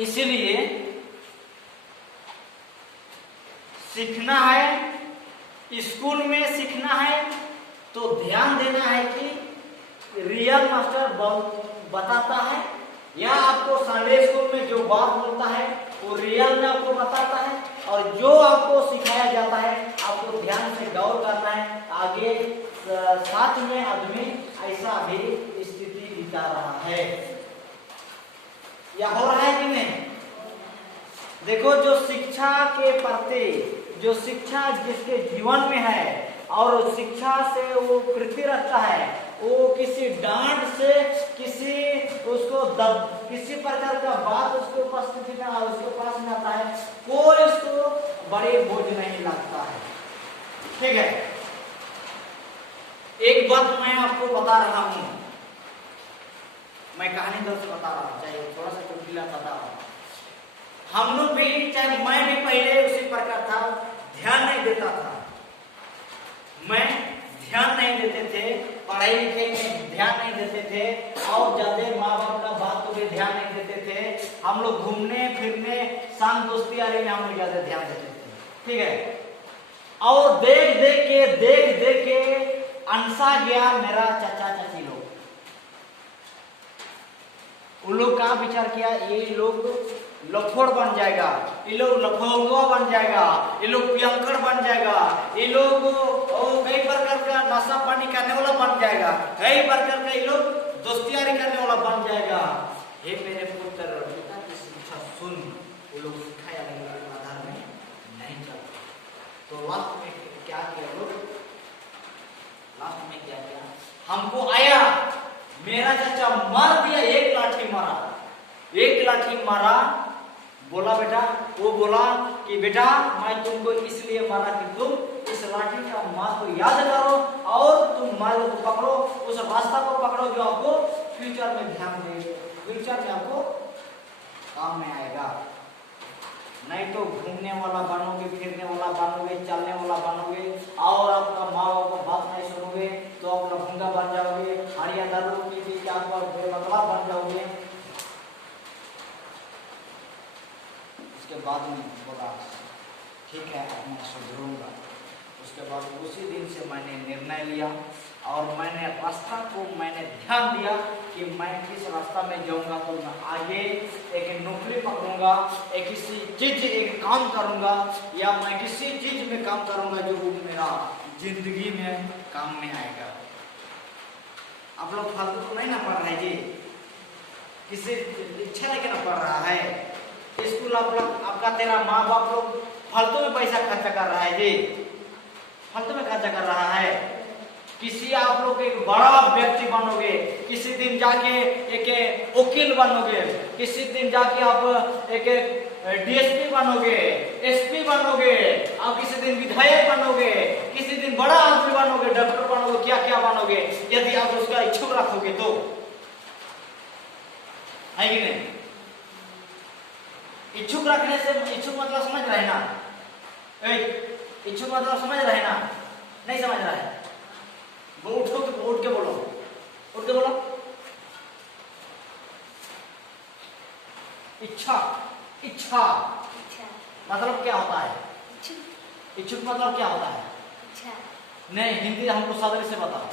इसीलिए सीखना है, स्कूल में सीखना है तो ध्यान देना है कि रियल मास्टर बताता है या आपको संडे स्कूल में जो बात बोलता है वो रियल में आपको बताता है, और जो आपको सिखाया जाता है आपको ध्यान से गौर करना है। आगे साथ में आदमी ऐसा भी स्थिति बिता रहा है या हो रहा है कि नहीं? देखो, जो शिक्षा के प्रति, जो शिक्षा जिसके जीवन में है और शिक्षा से वो कृति रखता है, वो किसी डांट से, किसी प्रकार का बात उसके उपस्थिति में उसके पास में आता है, कोई उसको बड़े बोझ नहीं लगता है। ठीक है, एक बात मैं आपको बता रहा हूं, मैं कहानी दर से बता रहा हूं, चाहे थोड़ा सा चुटकुला बता रहा हूं। हम लोग भी, चाहे मैं भी पहले उसी प्रकार था, ध्यान नहीं देता था, मैं ध्यान नहीं देते थे, पढ़ाई लिखाई में ध्यान नहीं देते थे, और ज्यादा माँ बाप का बात को भी ध्यान नहीं देते थे। हम लोग घूमने फिरने, शाम दोस्ती यारी में हम लोग ज्यादा ध्यान देते थे। ठीक है, और देख देख के अनसा गया मेरा चाचा चाची लोग। उन लोग का विचार किया, ये लोग लफोड़ बन जाएगा, ये लोग लफंगवा बन जाएगा, ये लोग पियंकड़ बन जाएगा, ये लोग कई प्रकार का नशा पानी करने वाला बन जाएगा, कई प्रकार का ये लोग दोस्तियारी करने वाला बन जाएगा। हे मेरे पुत्र, पिता की शिक्षा सुन। वो लोग सिखाया आधार में नहीं चलता। तो लास्ट में क्या किया लोग? लास्ट में क्या किया? हमको आया, मेरा चाचा मार दिया, एक लाठी मारा, बोला बेटा, वो बोला कि बेटा मैं तुमको इसलिए मारा कि तुम इस लाठी का मार को याद करो और तुम मार को पकड़ो, उस रास्ता को पकड़ो जो आपको फ्यूचर में ध्यान देगा, फ्यूचर में आपको काम में आएगा। नहीं तो घूमने वाला बनोगे, फिरने वाला बनोगे, चलने वाला बनोगे, और आपका माँ बाप का बात नहीं सुनोगे तो आप लफंगा बन जाओगे, हड़िया दारू पी के आप बेमतलब बन जाओगे। उसके बाद में बोला ठीक है, अब मैं सुधरूंगा। उसके बाद उसी दिन से मैंने निर्णय लिया और मैंने रास्ता को मैंने ध्यान दिया कि मैं किस रास्ता में जाऊंगा तो मैं आगे एक नौकरी पकड़ूंगा, एक किसी चीज एक काम करूंगा, या मैं किसी चीज में काम करूंगा जो मेरा जिंदगी में काम में आएगा। आप लोग फालतू तो नहीं ना पढ़ रहे जी, किसी इच्छा लेके ना पढ़ रहा है। स्कूल आपका तेरा माँ बाप लोग फालतू में पैसा खर्चा कर रहा है जी, फालतू में खर्चा कर रहा है। किसी आप लोग एक बड़ा व्यक्ति बनोगे, किसी दिन जाके एक वकील बनोगे, किसी दिन जाके आप एक डीएसपी बनोगे, एसपी बनोगे, आप किसी दिन विधायक बनोगे, किसी दिन बड़ा आदमी बनोगे, डॉक्टर बनोगे, क्या क्या बनोगे, यदि आप उसका इच्छुक रखोगे तो, है कि नहीं? इच्छुक रखने से, इच्छुक मतलब समझ रहे ना? इच्छुक मतलब समझ रहे ना? नहीं समझ रहा है? वो उठ के बोलो, उठ के बोलो। इच्छा, इच्छा मतलब क्या होता है? इच्छुक मतलब क्या होता है? नहीं, हिंदी हमको सादरी से बताओ।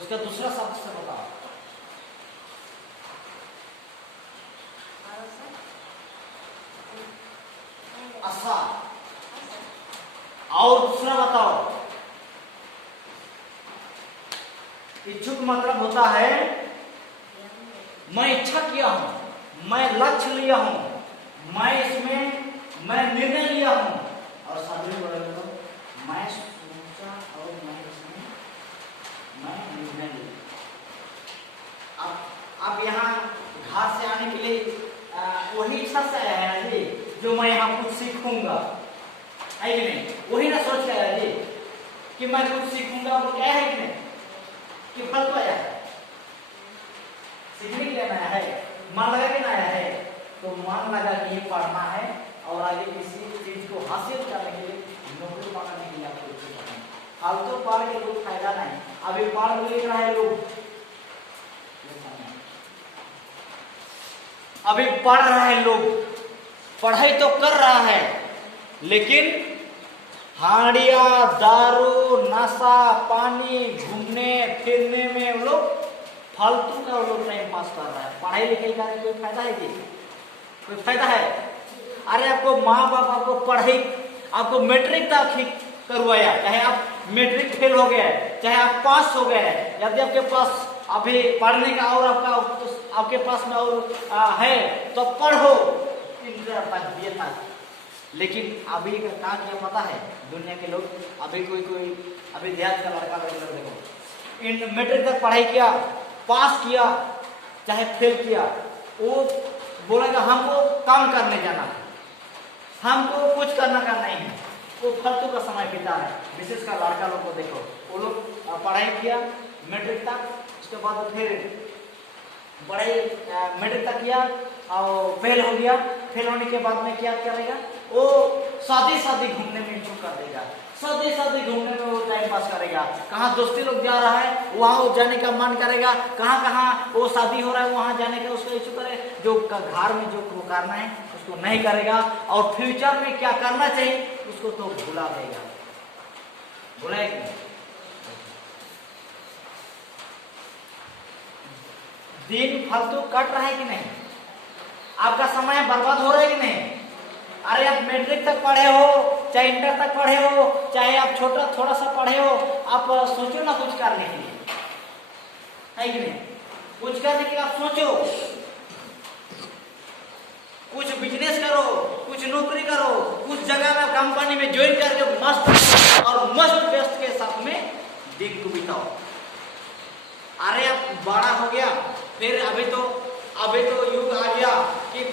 उसका दूसरा शब्द से बताओ। आशा। और दूसरा बताओ। इच्छुक मतलब होता है मैं इच्छा किया हूं, मैं लक्ष्य लिया हूं, मैं इसमें मैं निर्णय लिया हूं, और साधु बोले तो मैं सोचा और मैं इसमें मैं निर्णय लिया। अब यहाँ घर से आने के लिए वही इच्छा से आया है जी, जो मैं यहाँ कुछ सीखूंगा, है कि नहीं? वही ना सोच के आया जी कि मैं कुछ सीखूंगा, वो क्या है कि नहीं? कि फल तो आया है, सीखने के लिए आया है, मन लगा के ना आया है, तो मन लगा कि ये पढ़ना है और आगे किसी चीज को हासिल करने के लिए, नौकरी पाने के लिए आपको इच्छुक है। फालतू पढ़ के कोई फायदा नहीं। अभी पढ़ लिख रहा है लोग, अभी पढ़ रहे हैं लोग, पढ़ाई तो कर रहा है, लेकिन हांडिया, दारू, नशा, पानी, घूमने फिरने में वो लोग फालतू का वो लोग टाइम पास कर रहा है। पढ़ाई लिखाई का कोई फायदा है जी? कोई फायदा है? अरे आपको माँ बाप आपको पढ़ाई, आपको मैट्रिक तक करवाया, चाहे आप मैट्रिक फेल हो गए, चाहे आप पास हो गए, यदि आपके पास अभी पढ़ने का और आपके पास में और है तो पढ़ो इंटर तक, बीए तक। लेकिन अभी का क्या किया पता है दुनिया के लोग? अभी कोई अभी देहात का लड़का देखो, मैट्रिक तक पढ़ाई किया, पास किया चाहे फेल किया, वो बोलेगा हमको काम करने जाना है, हमको कुछ करना का नहीं है, वो फालतू का समय बिता है। विशेष कर लड़का लोग को देखो, वो लोग पढ़ाई किया मैट्रिक तक, उसके बाद फिर पढ़ाई मैट्रिक तक किया और फेल हो गया, फेल होने के बाद में क्या करेगा? वो शादी घूमने में शुरू कर देगा, शादी घूमने में वो टाइम पास करेगा। कहाँ दोस्ती लोग जा रहा है वहाँ जाने का मन करेगा, कहाँ वो शादी हो रहा है वहाँ जाने का उसको इच्छुक करे। जो घर में जो करना है उसको नहीं करेगा, और फ्यूचर में क्या करना चाहिए उसको तो भुला देगा। भुलाएगा? दिन फालतू कट रहा है कि नहीं? आपका समय बर्बाद हो रहा है कि नहीं? अरे आप मैट्रिक तक पढ़े हो, चाहे इंटर तक पढ़े हो, चाहे आप थोड़ा सा पढ़े हो, आप सोचो ना कुछ करने के लिए, है कि नहीं? कुछ करने के लिए आप सोचो, कुछ बिजनेस करो, कुछ नौकरी करो, कुछ जगह में कंपनी में ज्वाइन करके मस्त और मस्त व्यस्त के साथ में दिन को बिताओ। अरे अब बड़ा हो गया, फिर अभी तो युग आ गया कि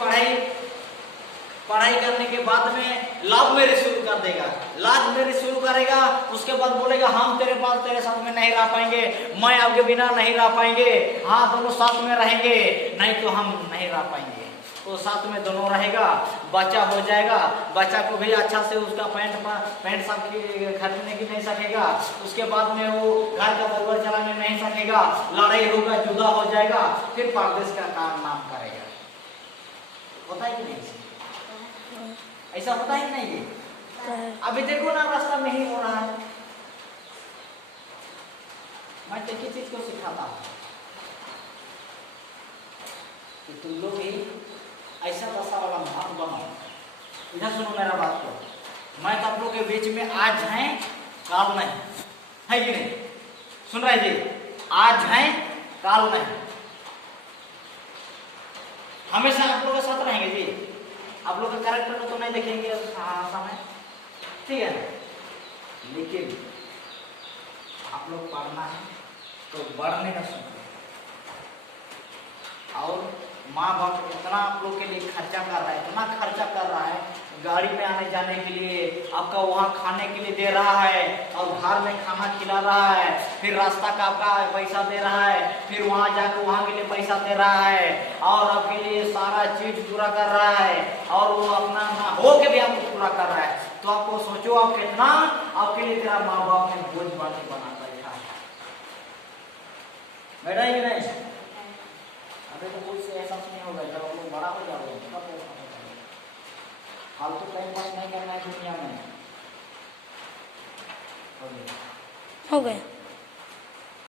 पढ़ाई करने के बाद में लव मैरिज शुरू कर देगा, लव मैरिज शुरू करेगा, उसके बाद बोलेगा हम तेरे साथ में नहीं रह पाएंगे, मैं आपके बिना नहीं रह पाएंगे, हाँ दोनों साथ में रहेंगे, नहीं तो हम नहीं रह पाएंगे। तो साथ में दोनों रहेगा, बच्चा हो जाएगा, बच्चा को भी अच्छा से उसका पैंट सब खरीदने की नहीं सकेगा, उसके बाद में वो घर का परिवार चलाने नहीं सकेगा, लड़ाई होगा, जुदा हो जाएगा, फिर परदेश का नाम करेगा। होता है कि नहीं? ऐसा होता है कि नहीं? ये अभी देखो ना रास्ता में ही हो रहा है। मैं देखी चीज को सिखाता हूँ कि तुम लोग ही ऐसा दशा वाला मत बनो। इधर सुनो मेरा बात को, मैं तो आप लोग के बीच में आज है काल नहीं, है कि नहीं? सुन रहे जी? आज है काल नहीं, हमेशा आप लोग के साथ रहेंगे जी। आप लोग के कैरेक्टर को तो नहीं देखेंगे समय, ठीक है, लेकिन आप लोग पढ़ना है तो बढ़ने का सोचो। और माँ बाप इतना आप लोग के लिए खर्चा कर रहा है, इतना खर्चा कर रहा है, गाड़ी में आने जाने के लिए, आपका वहाँ खाने के लिए दे रहा है, और घर में खाना खिला रहा है, फिर रास्ता का आपका पैसा दे रहा है, फिर वहाँ जाकर वहाँ के लिए पैसा दे रहा है, और आपके लिए सारा चीज पूरा कर रहा है, और वो अपना ना हो के भी आपको पूरा कर रहा है। तो आपको सोचो आप कितना आपके लिए तेरा माँ बाप ने बोझ बना बैठा है, बैठा ही नहीं। अभी तो कुछ ऐसा नहीं होगा, जब आप लोग बड़ा हो जाओगे तब ऐसा होगा। फालतू टाइम पास नहीं करना है दुनिया में। हो गया।